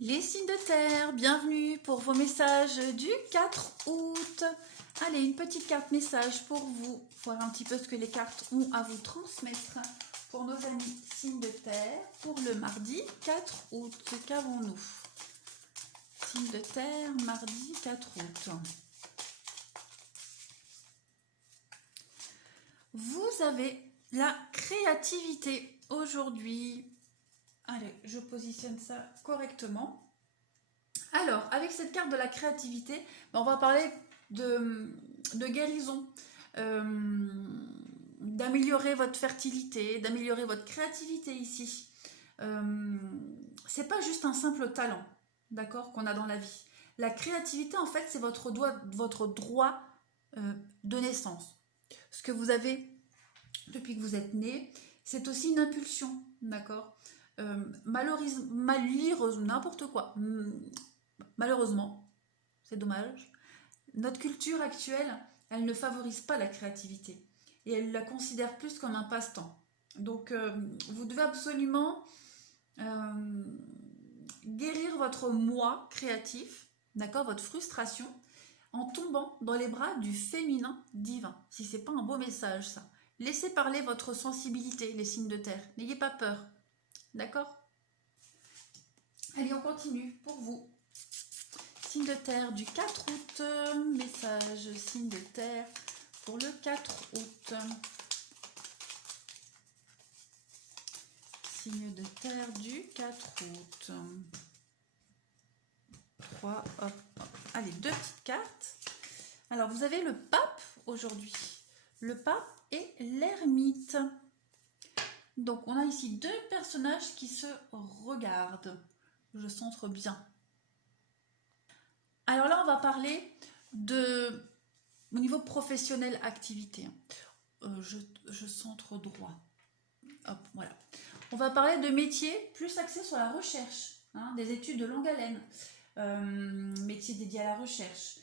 Les signes de terre, bienvenue pour vos messages du 4 août. Allez, une petite carte message pour vous, voir un petit peu ce que les cartes ont à vous transmettre pour nos amis signes de terre pour le mardi 4 août. Qu'avons-nous? Signes de terre, mardi 4 août. Vous avez la créativité aujourd'hui. Allez, je positionne ça correctement. Alors, avec cette carte de la créativité, on va parler de guérison, d'améliorer votre fertilité, d'améliorer votre créativité ici. C'est pas juste un simple talent, d'accord, qu'on a dans la vie. La créativité, en fait, c'est votre droit de naissance. Ce que vous avez depuis que vous êtes né, c'est aussi une impulsion, d'accord. N'importe quoi. Malheureusement, c'est dommage, notre culture actuelle, elle ne favorise pas la créativité et elle la considère plus comme un passe-temps. Donc, vous devez absolument guérir votre moi créatif, d'accord, votre frustration, en tombant dans les bras du féminin divin. Si c'est pas un beau message, ça. Laissez parler votre sensibilité, les signes de terre. N'ayez pas peur. D'accord? Allez, on continue pour vous. Signe de terre du 4 août. Message signe de terre pour le 4 août. Signe de terre du 4 août. 3, hop, hop. Allez, deux petites cartes. Alors, vous avez le pape aujourd'hui. Le pape et l'ermite. Donc, on a ici deux personnages qui se regardent. Je centre bien. Alors là, on va parler au niveau professionnel, activité. Je centre droit. Hop, voilà. On va parler de métiers plus axés sur la recherche, hein, des études de longue haleine, métiers dédiés à la recherche.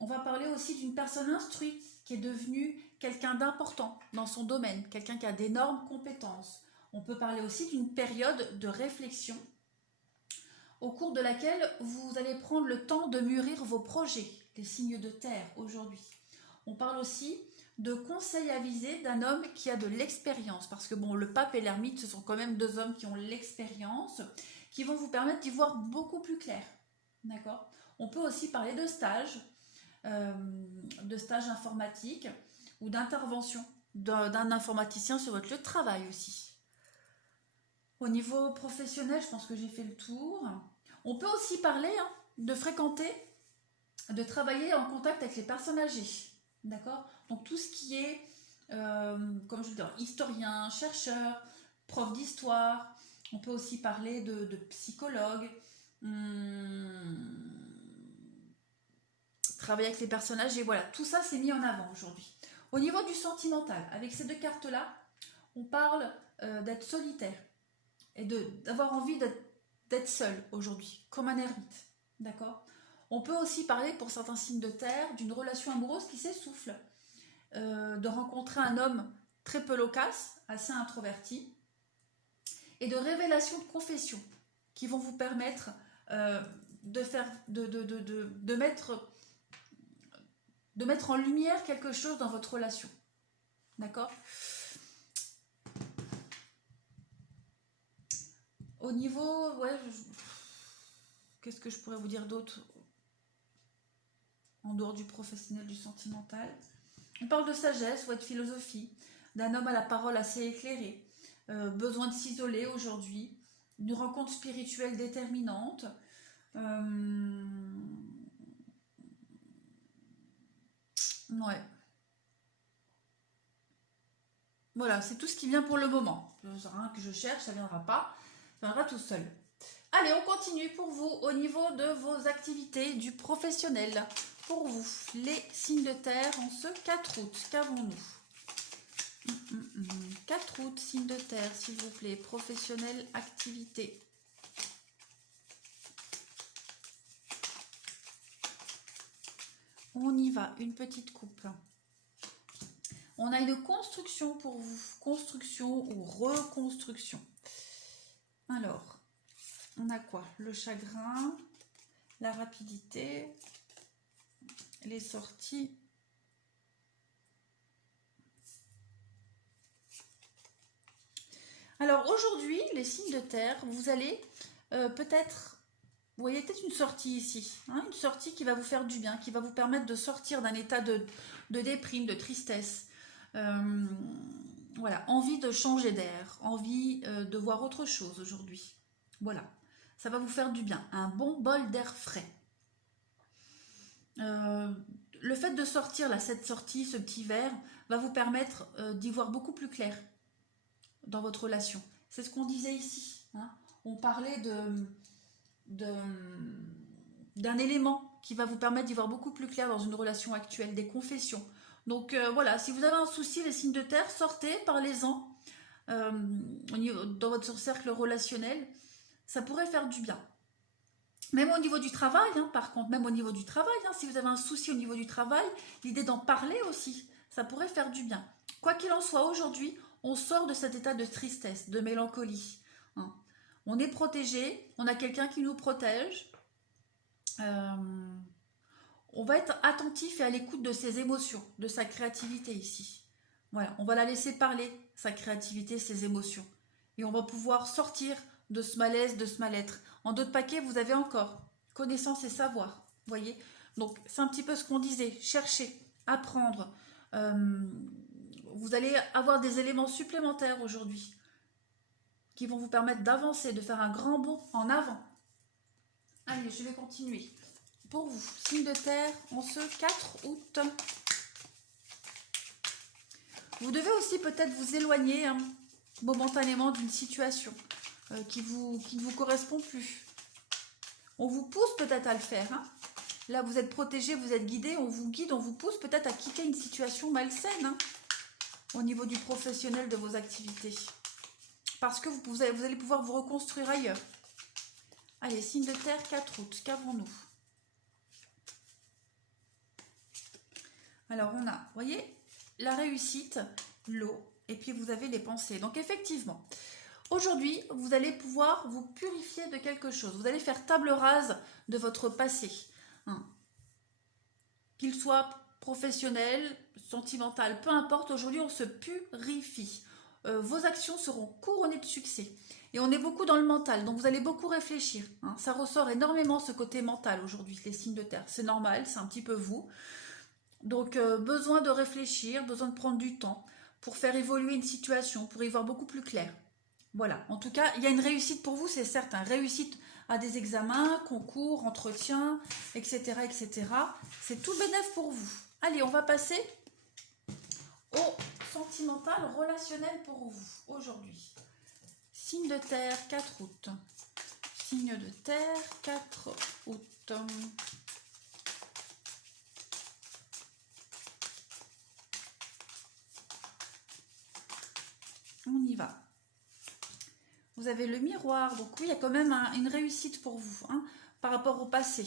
On va parler aussi d'une personne instruite qui est devenue quelqu'un d'important dans son domaine, quelqu'un qui a d'énormes compétences. On peut parler aussi d'une période de réflexion au cours de laquelle vous allez prendre le temps de mûrir vos projets, les signes de terre aujourd'hui. On parle aussi de conseils avisés d'un homme qui a de l'expérience, parce que bon, le pape et l'ermite, ce sont quand même deux hommes qui ont l'expérience, qui vont vous permettre d'y voir beaucoup plus clair. D'accord ? On peut aussi parler de stage informatique ou d'intervention d'un informaticien sur votre lieu de travail aussi. Au niveau professionnel, je pense que j'ai fait le tour. On peut aussi parler de fréquenter, de travailler en contact avec les personnes âgées. D'accord ? Donc tout ce qui est, comme je vous dis, historien, chercheur, prof d'histoire. On peut aussi parler de psychologue. Travailler avec les personnes âgées. Voilà, tout ça c'est mis en avant aujourd'hui. Au niveau du sentimental, avec ces deux cartes-là, on parle d'être solitaire et d'avoir envie d'être seul aujourd'hui, comme un ermite. D'accord ? On peut aussi parler, pour certains signes de terre, d'une relation amoureuse qui s'essouffle, de rencontrer un homme très peu loquace, assez introverti, et de révélations de confession qui vont vous permettre de mettre en lumière quelque chose dans votre relation. D'accord ? Au niveau, qu'est-ce que je pourrais vous dire d'autre en dehors du professionnel, du sentimental? On parle de sagesse ou de philosophie, d'un homme à la parole assez éclairée, besoin de s'isoler aujourd'hui, une rencontre spirituelle déterminante. Ouais. Voilà, c'est tout ce qui vient pour le moment. Rien que je cherche, ça ne viendra pas. Ça viendra tout seul. Allez, on continue pour vous au niveau de vos activités du professionnel. Pour vous, les signes de terre en ce 4 août, qu'avons-nous? 4 août, signe de terre, s'il vous plaît, professionnel, activité. On y va, une petite coupe. On a une construction pour vous, construction ou reconstruction. Alors, On a quoi? Le chagrin, la rapidité, les sorties. Alors aujourd'hui, les signes de terre, vous allez peut-être, vous voyez peut-être une sortie ici, hein, une sortie qui va vous faire du bien, qui va vous permettre de sortir d'un état de déprime, de tristesse. Voilà, envie de changer d'air, envie de voir autre chose aujourd'hui. Voilà, ça va vous faire du bien, un bon bol d'air frais. Le fait de sortir, là, cette sortie, ce petit verre, va vous permettre d'y voir beaucoup plus clair dans votre relation. C'est ce qu'on disait ici. Hein. On parlait d'un élément qui va vous permettre d'y voir beaucoup plus clair dans une relation actuelle, des confessions. Donc voilà, si vous avez un souci, les signes de terre, sortez, parlez-en dans votre cercle relationnel. Ça pourrait faire du bien. Même au niveau du travail, hein, par contre, même au niveau du travail, hein, si vous avez un souci au niveau du travail, l'idée d'en parler aussi, ça pourrait faire du bien. Quoi qu'il en soit, aujourd'hui, on sort de cet état de tristesse, de mélancolie. Hein. On est protégé, on a quelqu'un qui nous protège. On va être attentif et à l'écoute de ses émotions, de sa créativité ici. Voilà, on va la laisser parler, sa créativité, ses émotions. Et on va pouvoir sortir de ce malaise, de ce mal-être. En d'autres paquets, vous avez encore connaissance et savoir. Voyez. Donc, c'est un petit peu ce qu'on disait. Chercher, apprendre. Vous allez avoir des éléments supplémentaires aujourd'hui qui vont vous permettre d'avancer, de faire un grand bond en avant. Allez, je vais continuer. Pour vous, signe de terre, en ce 4 août. Vous devez aussi peut-être vous éloigner momentanément d'une situation qui ne vous correspond plus. On vous pousse peut-être à le faire. Hein. Là, vous êtes protégé, vous êtes guidé, on vous guide, on vous pousse peut-être à quitter une situation malsaine hein, au niveau du professionnel de vos activités. Parce que vous allez pouvoir vous reconstruire ailleurs. Allez, signe de terre, 4 août, qu'avons-nous? Alors, on a, vous voyez, la réussite, l'eau, et puis vous avez les pensées. Donc, effectivement, aujourd'hui, vous allez pouvoir vous purifier de quelque chose. Vous allez faire table rase de votre passé. Hein. Qu'il soit professionnel, sentimental, peu importe, aujourd'hui, on se purifie. Vos actions seront couronnées de succès. Et on est beaucoup dans le mental, donc vous allez beaucoup réfléchir. Hein. Ça ressort énormément ce côté mental aujourd'hui, les signes de terre. C'est normal, c'est un petit peu vous. Donc, besoin de réfléchir, besoin de prendre du temps pour faire évoluer une situation, pour y voir beaucoup plus clair. Voilà, en tout cas, il y a une réussite pour vous, c'est certain. Réussite à des examens, concours, entretiens, etc. etc. C'est tout bénef pour vous. Allez, on va passer au sentimental relationnel pour vous aujourd'hui. Signe de terre, 4 août. Signe de terre, 4 août. On y va. Vous avez le miroir, donc oui, il y a quand même une réussite pour vous hein, par rapport au passé.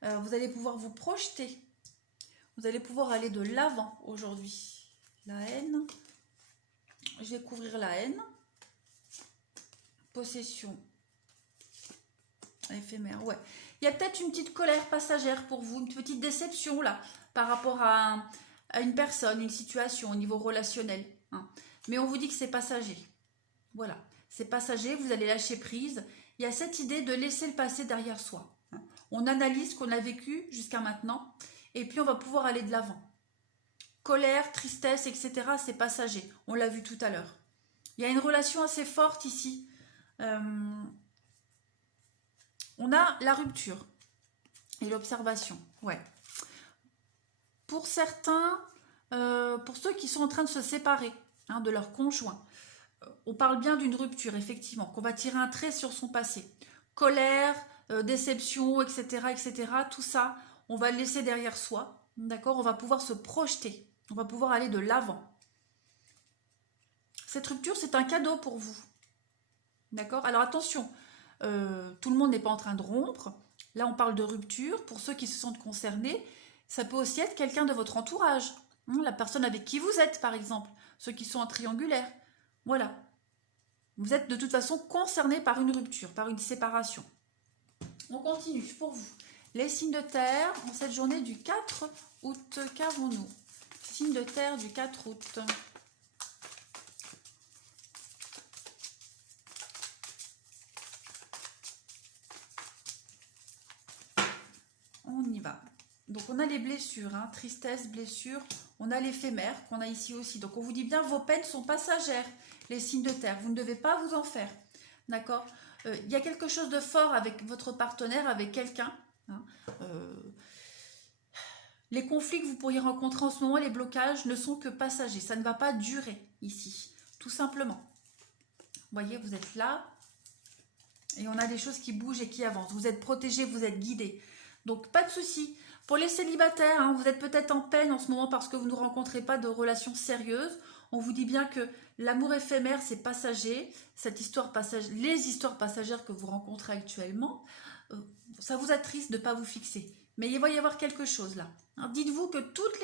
Vous allez pouvoir vous projeter. Vous allez pouvoir aller de l'avant aujourd'hui. La haine. Je vais couvrir la haine. Possession. Éphémère, ouais. Il y a peut-être une petite colère passagère pour vous, une petite déception là, par rapport à une personne, une situation au niveau relationnel. Hein. Mais on vous dit que c'est passager. Voilà. C'est passager, vous allez lâcher prise. Il y a cette idée de laisser le passé derrière soi. On analyse ce qu'on a vécu jusqu'à maintenant et puis on va pouvoir aller de l'avant. Colère, tristesse, etc. c'est passager. On l'a vu tout à l'heure. Il y a une relation assez forte ici. On a la rupture et l'observation. Ouais. Pour certains, pour ceux qui sont en train de se séparer hein, de leur conjoint, on parle bien d'une rupture, effectivement, qu'on va tirer un trait sur son passé. Colère, déception, etc., etc., tout ça, on va le laisser derrière soi, d'accord? On va pouvoir se projeter, on va pouvoir aller de l'avant. Cette rupture, c'est un cadeau pour vous, d'accord? Alors attention, tout le monde n'est pas en train de rompre. Là, on parle de rupture. Pour ceux qui se sentent concernés, ça peut aussi être quelqu'un de votre entourage, hein, la personne avec qui vous êtes, par exemple, ceux qui sont en triangulaire. Voilà. Vous êtes de toute façon concerné par une rupture, par une séparation. On continue pour vous. Les signes de terre en cette journée du 4 août, qu'avons-nous? Signe de terre du 4 août. On y va. Donc on a les blessures, hein, tristesse, blessure. On a l'éphémère qu'on a ici aussi. Donc on vous dit bien, vos peines sont passagères, les signes de terre. Vous ne devez pas vous en faire. D'accord? Il y a quelque chose de fort avec votre partenaire, avec quelqu'un. Hein. Les conflits que vous pourriez rencontrer en ce moment, les blocages, ne sont que passagers. Ça ne va pas durer ici, tout simplement. Vous voyez, vous êtes là et on a des choses qui bougent et qui avancent. Vous êtes protégé, vous êtes guidé. Donc, pas de souci. Pour les célibataires, hein, vous êtes peut-être en peine en ce moment parce que vous ne rencontrez pas de relations sérieuses. On vous dit bien que l'amour éphémère, c'est passager. Cette histoire passagère, les histoires passagères que vous rencontrez actuellement, ça vous attriste de ne pas vous fixer. Mais il va y avoir quelque chose là. Hein, dites-vous que toutes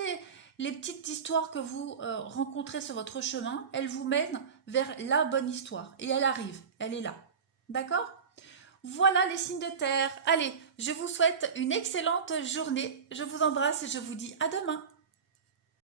les petites histoires que vous rencontrez sur votre chemin, elles vous mènent vers la bonne histoire. Et elle arrive, elle est là. D'accord ? Voilà les signes de terre. Allez, je vous souhaite une excellente journée. Je vous embrasse et je vous dis à demain.